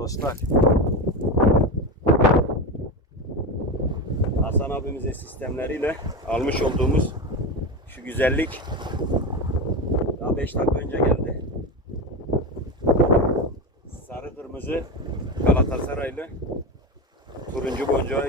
dostlar. Hasan abimizin sistemleriyle almış olduğumuz şu güzellik daha 5 dakika önce geldi. Sarı kırmızı Galatasaraylı turuncu boncuğa